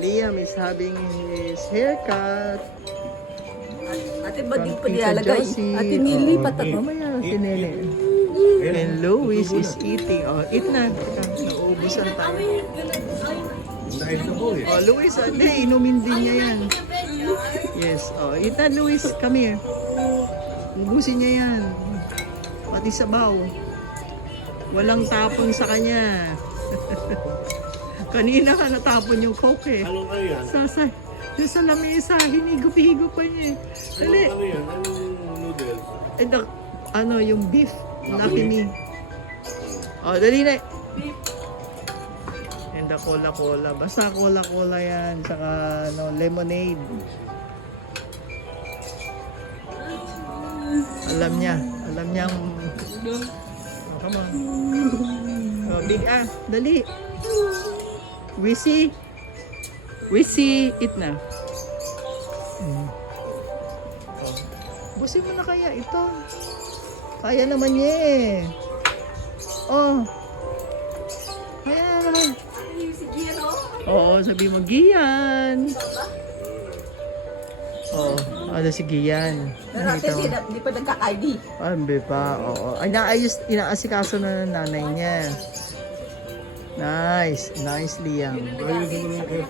Liam is having his haircut. Ate ba di From pa Tita nilalagay? Josie. Ate nilipat Oo, ako. mamaya si Nene. And Louis is eating. Oh, eat na. Teka, nauubusan tayo. Oh, Louis, hindi, inumin din niya yan. Yes, oh, eat na, Louis. Come here. Ubusin niya yan. Pati sabaw. Walang tapon sa kanya. Kanina ka natapon yung coke eh. Ano kayo yan? Sa lamesa, hinigup-higup pa niya eh. Dali. Ano yan? Anong noodles? Eh, ano, yung beef. Lucky me. Oh, dali na. And the cola-cola. Basta cola-cola yan. Tsaka, ano, lemonade. Alam niya. Alam niyang... Oh, come on. Oh, big dali. Wisi. Eat na. Oh. Busin mo na kaya ito. Kaya naman niya eh. Oh. Kaya naman. Si Giro? Oo, sabi mo, Gian. Oo, ano si Gian. Pero ate, hindi pa nagka-ID. Hindi pa, oo. Ay, inaasikaso na ng nanay niya. Nice, Liam. Ayusin mo lang kayo.